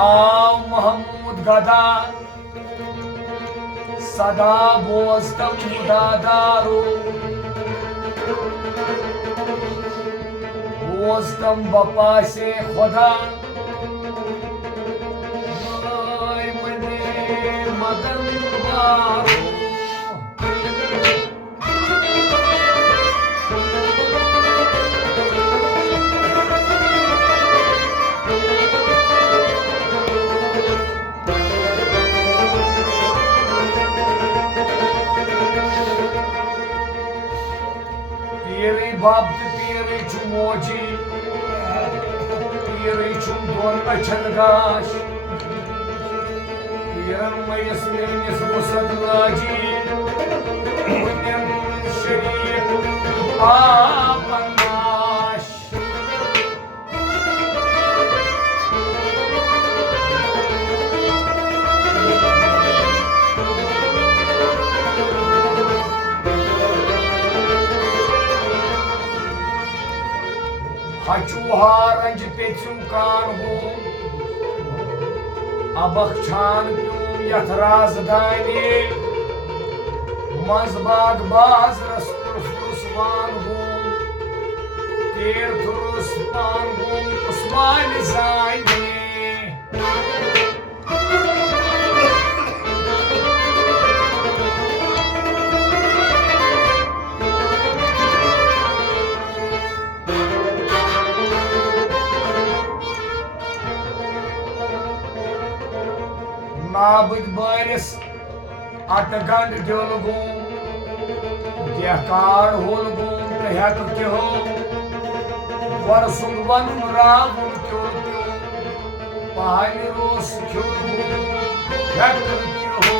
आव महमूद गदा सदा बोजतम मुदादारो बोजतम बपा से खुदा मने मदन वारो बाप पीरे चुमोजी पीरे चुम दोन अचन गाश पीरन मयस मेनिस मुसद लाजी मुन्यन शरीर आपनाश हचुहारंज पेचुम कान हो अबख छान प्यूम यथ राजधानी मजबाग बाज रसवान हो तीर्थ रुस्मान हो उस्मान जाइने नाबद बारिस अटगंड दिलगुम देहकार होलगुम तहक क्यों वरसुन वनुन रावुन क्यों पानी रोस क्यों हक क्यों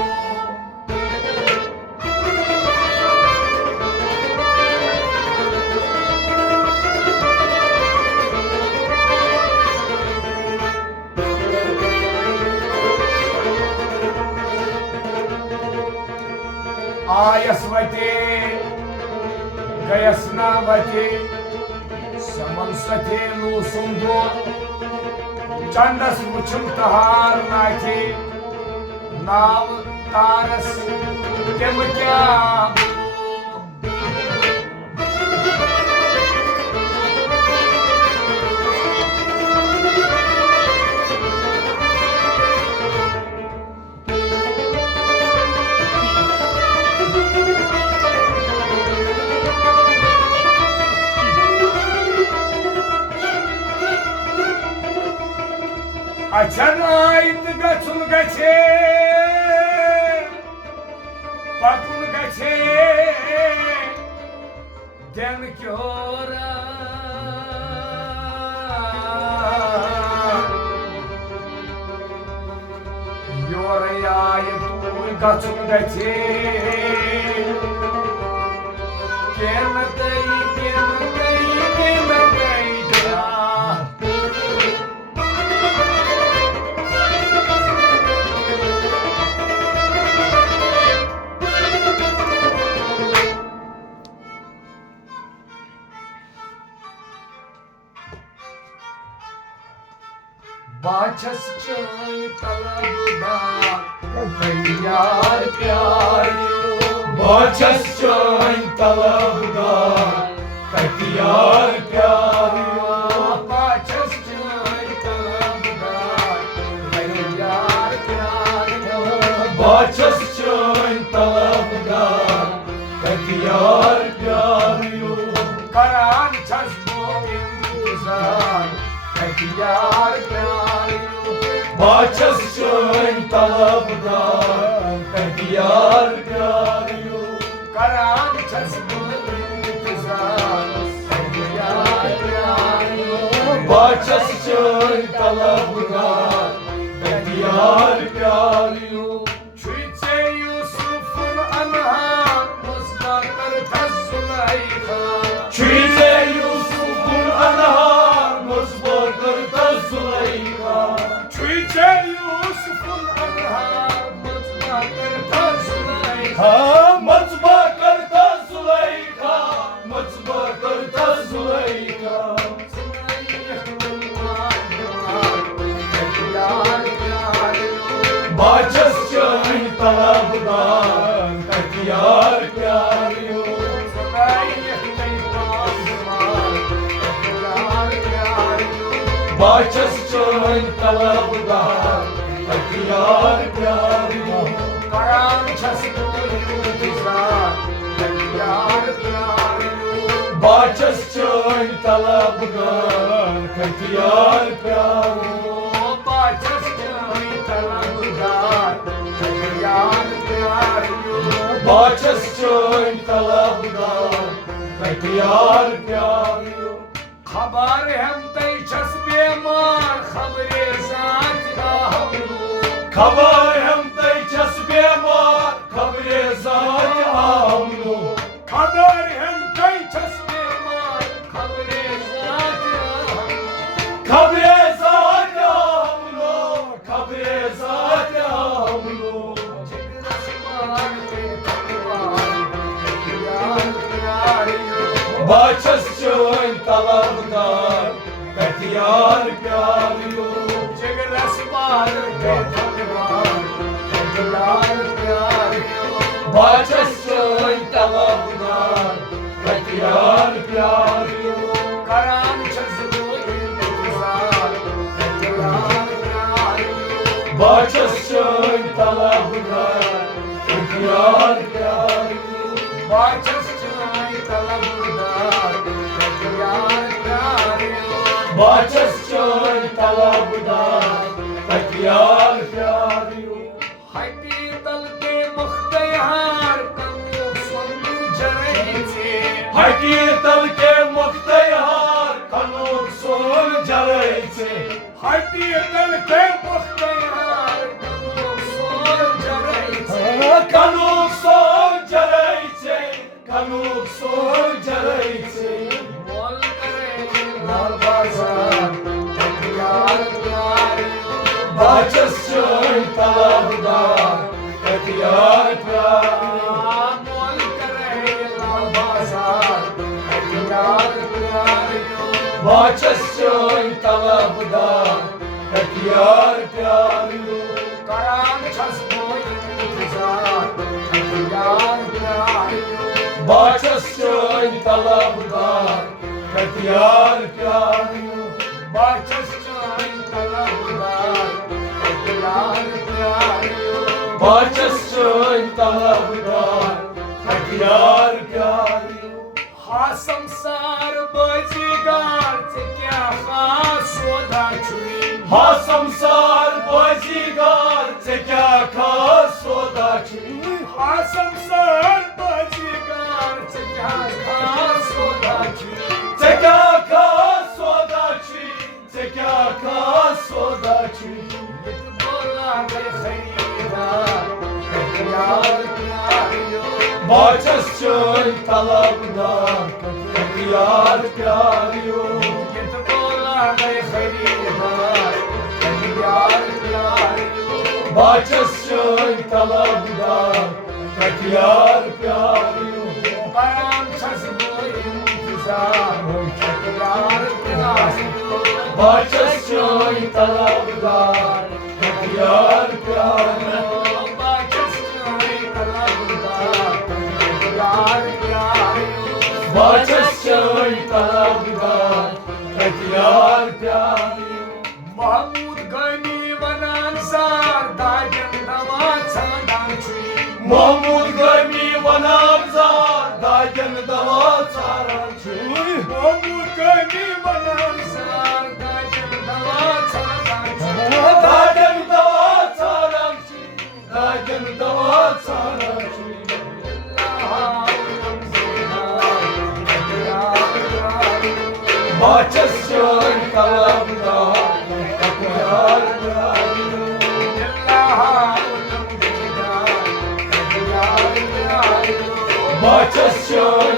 आयस वते गयस ना वते समन सते लो सुंदो चंदस मुछम तहार नाचे नाव तारस केम क्या अचन आयत गचुन गचे पकुन गचे दिन क्योरा योर आयत गचुन गचे केन तई बाचस चाय तलबदार कहियार प्यारियो बाचस चाय तलबदार कहियार प्यारियो बाचस चाय तलबदार कहियार प्यारियो बाचस चाय तलबदार कहियार प्यारियो करान छस को इंतजार कहियार बाचस चाय तलबदार कहियार प्यारियो करान छस इंतजार कहियार प्यारियो बाचस चाय तलबदार कहियार प्यारियो छुचे यूसुफुन अनहार मुस्ताकर तजुलैखा छुचे यूसुफुन अनहार मुस्ताकर तजुलैखा Yusuf al-Anhar matba karta Zulaykha matba karta Zulaykha बाचस चोन तलबगार हथियार प्यारियों करान छस इंतजार हथियार प्यारियों बाचस चोन तलबगार हथियार प्यारियों बाचस चोन तलबगार हथियार प्यारियों बाचस चोन तलबगार हथियार प्यारियों खबर हम तय छस बेमार खबरे जात आहमो खबर हम तय छस बेमार खबरे जात आहमो खबर हम तय छस बेमार खबरे जात आहमो खबरे जात आहमो खबरे जात आहमो जिगरस मान के तकवार हथियार प्यारियों बाचस चोन तलबगार हथियार प्यारियों जिगरस मान के तकवार हथियार प्यारियों बाचस चोन तलबगार हथियार प्यारियों करान छस इंतजार हथियार प्यारियों बाचस चोन तलबगार हथियार प्यारियों बाचस चोन तलबगार हथियार प्यारियों बाचस चोन तलबगार हथियार प्यारियों हटी तल के मुख्तियार कमो सुन जरई से हटी तल के मुख्तियार कनूक सोन जरई से हटी तल के मुख्तियार कमो सुन जरई से कनूक सोन जरई से कनूक सोन जरई से बोल करे लाल बाजार हथियार प्यारियों बाचस चोन तलबगार हथियार प्यारियों बोल करे लाल बाजार हथियार प्यारियों बाचस चोन तलबगार हथियार प्यारियों करान छस इंतजार हथियार प्यारियों बाचस चोन तलबगार हथियार प्यारियों बाचस चोन तलबगार हथियार प्यारियों बाचस चोन तलबगार हथियार प्यारियों हासम सार बाजीगार से क्या खास सौदा छुई हा संसार बाजीगार से क्या खास सौदा छुई हासम सार बाजीगार से क्या खास सौदा छुई से क्या खास सौदा छुई से क्या खास सौदा छुई बोला गए खरीदार हथियार प्यारियों बाचस चोन तलबगार हथियार प्यारियों बोला गए खरीदार हथियार प्यारियों बाचस चोन तलबगार हथियार प्यारियों करान छस इंतजार हथियार प्यारियों बाचस चोन तलबगार हथियार प्यारियों बाचस चोन तलबगार हथियार प्यारियों बाचस चोन तलबगार हथियार प्यारियों महमूद गनी वनान सार दाजन दवा छांदान छुई महमूद गमी वनाबजार दाजन दवा सारा छुई महमूद गनी वनान सार दाजन दवा छांदान छुई दाजन दवा सारा छुई दाजन दवा सारा छुई बाचस चोन तलबगार हथियार प्यारियों बाचस चोन